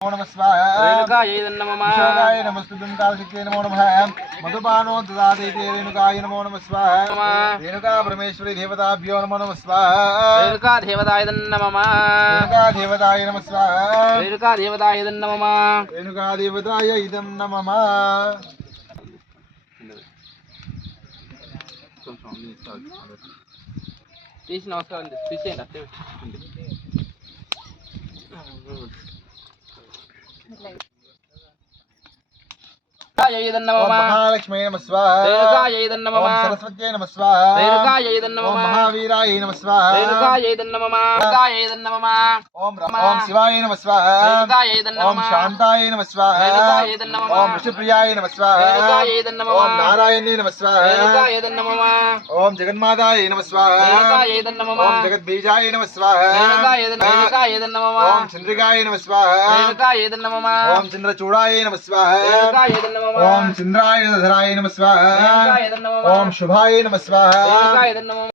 नमः स्वाहा रेणुकायै नमः ईश्वराय नमस्तुभ्यं कालशक्तिये नमो नमः मधुपानो ददाति रेणुकाय नमो नमः स्वाहा रेणुका परमेश्वरी देवताभ्यो नमो नमः स्वाहा रेणुका देवताय नमः रेणुका देवताय नमः स्वाहा रेणुका देवताय नमः रेणुका देवताय इदं नमः తీసి నమస్కారం తీసేయండి అట్టే महालक्ष्मी नमः स्वाहा रेणुकायै नमः सरस्वत्यै नमः स्वाहा रेणुकायै नमः महावीराय नमः स्वाहा रेणुकायै नमः रेणुकायै नमः ओम शिवाय नमः स्वाहा रेणुकायै नमः ओम शांताय नमः स्वाहा रेणुकायै नमः ओम ऋषिप्रियाय नमः स्वाहा रेणुकायै नमः ओम नारायणी नमः स्वाहा रेणुकायै नमः ओम जगन्माताय नमः स्वाहा रेणुकायै नमः ओम जगद्बीजाय नमः स्वाहा रेणुकायै नमः ओम चंद्रिकाय नमः स्वाहा रेणुकायै नमः ओम चंद्रचूड़ाय नमः स्वाहा रेणुकायै नमः ओम चंद्राय धराय नमः स्वाहा रेणुकायै नमः ओम शुभाय नमः स्वाहा रेणुकायै नमः